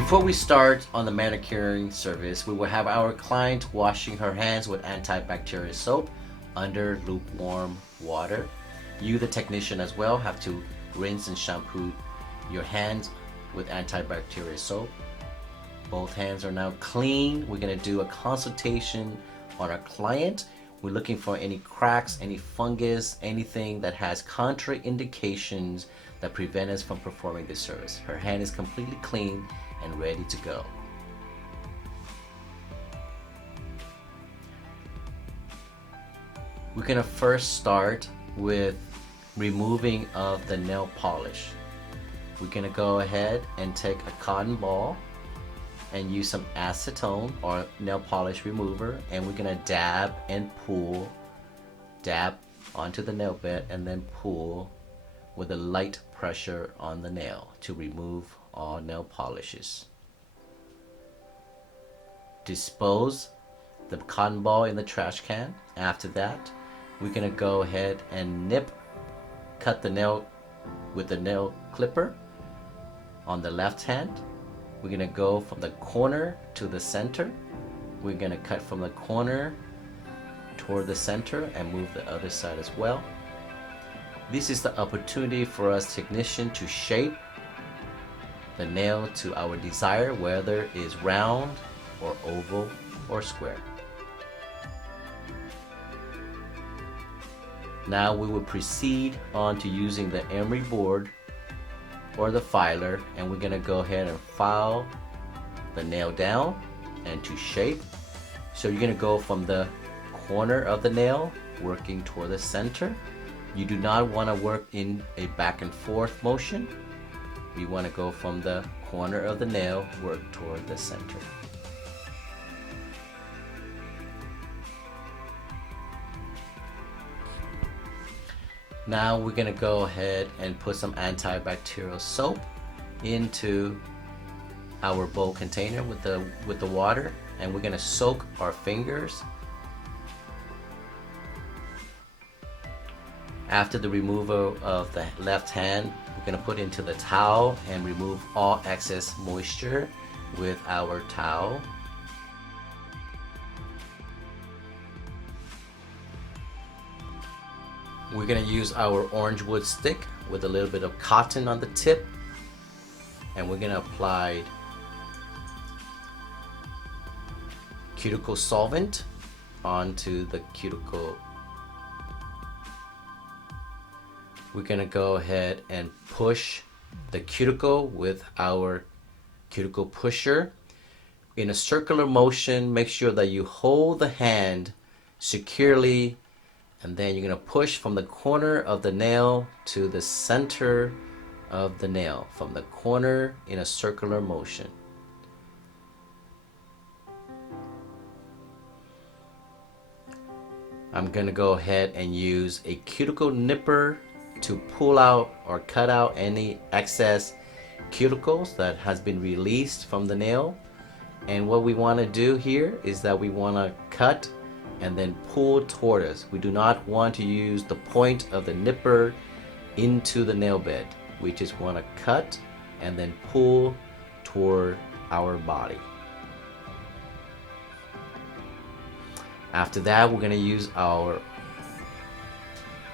Before we start on the manicuring service, we will have our client washing her hands with antibacterial soap under lukewarm water. You, the technician, as well have to rinse and shampoo your hands with antibacterial soap. Both hands are now clean. We're going to do a consultation on our client. We're looking for any cracks, any fungus, anything that has contraindications that prevent us from performing this service. Her hand is completely clean and ready to go. We're going to first start with removing of the nail polish. We're going to go ahead and take a cotton ball and use some acetone or nail polish remover, and we're going to dab and pull, dab onto the nail bed and then pull with a light pressure on the nail to remove all nail polishes. Dispose the cotton ball in the trash can. After that, we're going to go ahead and cut the nail with the nail clipper on the left hand. We're going to go from the corner to the center. We're going to cut from the corner toward the center and move the other side as well. This is the opportunity for us technician to shape the nail to our desire, whether it is round or oval or square. Now we will proceed on to using the emery board or the filer, and we're going to go ahead and file the nail down and to shape. So you're going to go from the corner of the nail working toward the center. You do not want to work in a back and forth motion. We want to go from the corner of the nail, work toward the center. Now we're going to go ahead and put some antibacterial soap into our bowl container with the water, and we're going to soak our fingers. After the removal of the left hand, we're going to put into the towel and remove all excess moisture with our towel. We're going to use our orange wood stick with a little bit of cotton on the tip, and we're going to apply cuticle solvent onto the cuticle. We're going to go ahead and push the cuticle with our cuticle pusher in a circular motion. Make sure that you hold the hand securely, and then you're going to push from the corner of the nail to the center of the nail, from the corner in a circular motion. I'm going to go ahead and use a cuticle nipper to pull out or cut out any excess cuticles that has been released from the nail. And what we want to do here is that we want to cut and then pull toward us. We do not want to use the point of the nipper into the nail bed. We just want to cut and then pull toward our body. After that, we're going to use our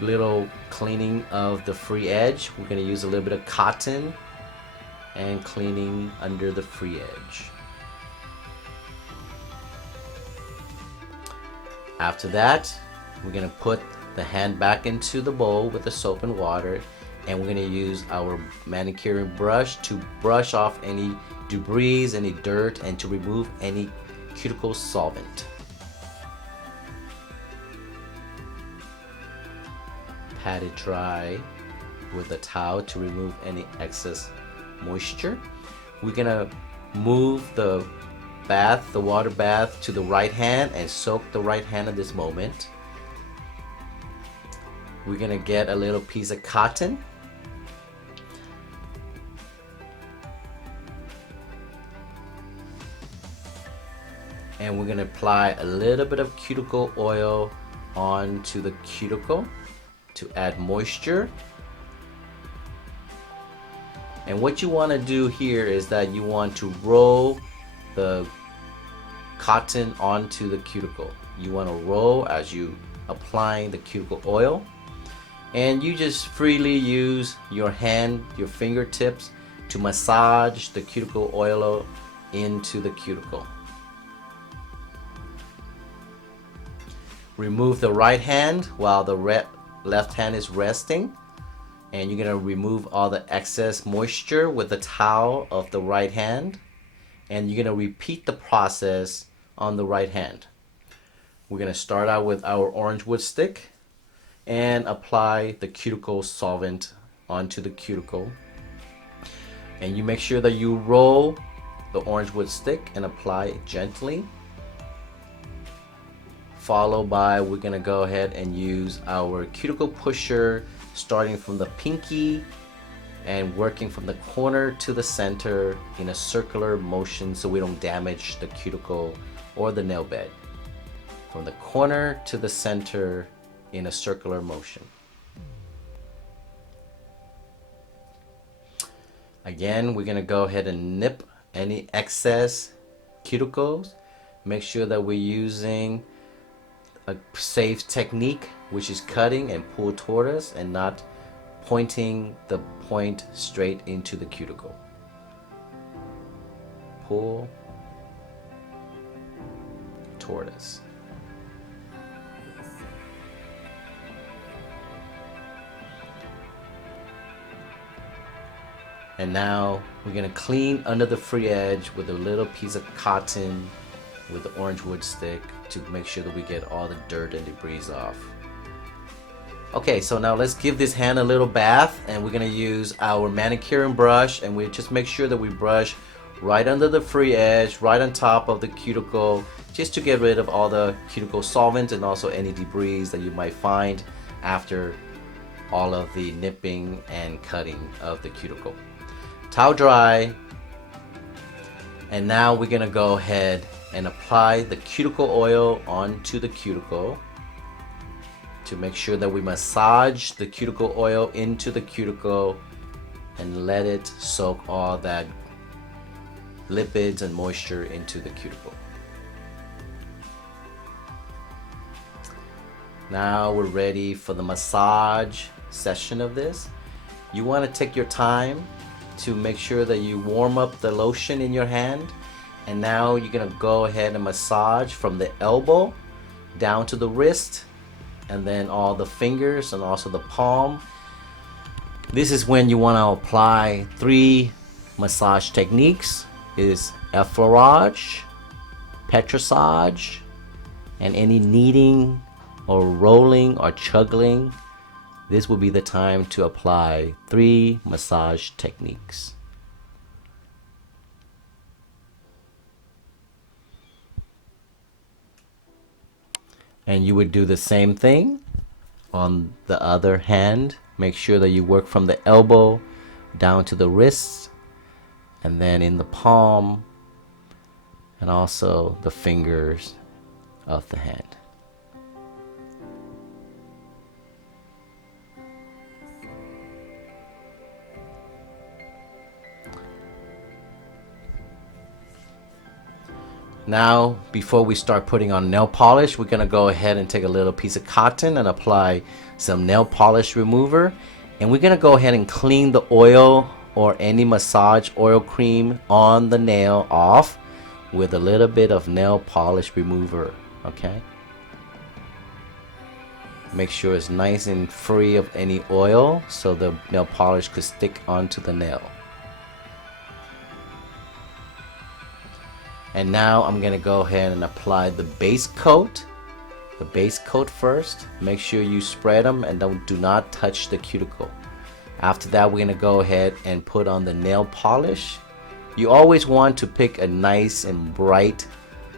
little cleaning of the free edge. We're going to use a little bit of cotton and cleaning under the free edge. After that, we're going to put the hand back into the bowl with the soap and water, and we're going to use our manicuring brush to brush off any debris, any dirt, and to remove any cuticle solvent. Pat it dry with a towel to remove any excess moisture. We're going to move the water bath to the right hand and soak the right hand at this moment. We're going to get a little piece of cotton and we're going to apply a little bit of cuticle oil onto the cuticle to add moisture. And what you want to do here is that you want to roll the cotton onto the cuticle. You want to roll as you applying the cuticle oil, and you just freely use your hand, your fingertips, to massage the cuticle oil into the cuticle. Remove the right hand while the left hand is resting, and you're going to remove all the excess moisture with the towel of the right hand, and you're going to repeat the process on the right hand. We're going to start out with our orange wood stick and apply the cuticle solvent onto the cuticle. And you make sure that you roll the orange wood stick and apply it gently. Followed by, we're going to go ahead and use our cuticle pusher, starting from the pinky and working from the corner to the center in a circular motion so we don't damage the cuticle or the nail bed. From the corner to the center in a circular motion. Again, we're going to go ahead and nip any excess cuticles. Make sure that we're using a safe technique, which is cutting and pull toward us and not pointing the point straight into the cuticle. Pull toward us. And now we're going to clean under the free edge with a little piece of cotton with the orange wood stick to make sure that we get all the dirt and debris off. Okay, so now let's give this hand a little bath, and we're going to use our manicuring brush, and we just make sure that we brush right under the free edge, right on top of the cuticle, just to get rid of all the cuticle solvent and also any debris that you might find after all of the nipping and cutting of the cuticle. Towel dry, and now we're gonna go ahead and apply the cuticle oil onto the cuticle to make sure that we massage the cuticle oil into the cuticle and let it soak all that lipids and moisture into the cuticle. Now we're ready for the massage session of this. You want to take your time to make sure that you warm up the lotion in your hand, and now you're gonna go ahead and massage from the elbow down to the wrist, and then all the fingers and also the palm. This is when you want to apply 3 massage techniques: is effleurage, petrissage, and any kneading or rolling or juggling. This will be the time to apply 3 massage techniques. And you would do the same thing on the other hand. Make sure that you work from the elbow down to the wrist, and then in the palm, and also the fingers of the hand. Now, before we start putting on nail polish, we're gonna go ahead and take a little piece of cotton and apply some nail polish remover. And we're gonna go ahead and clean the oil or any massage oil cream on the nail off with a little bit of nail polish remover, okay? Make sure it's nice and free of any oil so the nail polish could stick onto the nail. And now I'm gonna go ahead and apply the base coat. The base coat first. Make sure you spread them and do not touch the cuticle. After that, we're gonna go ahead and put on the nail polish. You always want to pick a nice and bright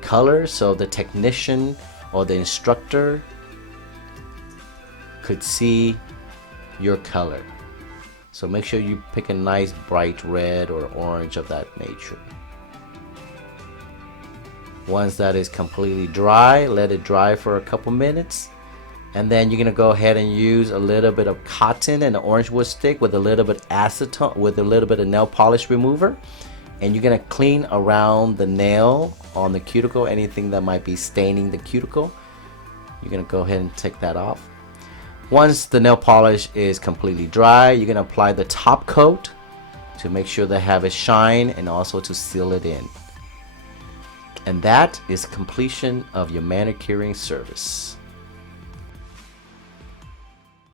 color so the technician or the instructor could see your color. So make sure you pick a nice bright red or orange of that nature. Once that is completely dry, let it dry for a couple minutes, And then you're gonna go ahead and use a little bit of cotton and an orange wood stick with a little bit of acetone, with a little bit of nail polish remover. And you're gonna clean around the nail on the cuticle, anything that might be staining the cuticle. You're gonna go ahead and take that off. Once the nail polish is completely dry, you're gonna apply the top coat to make sure they have a shine and also to seal it in. And that is completion of your manicuring service.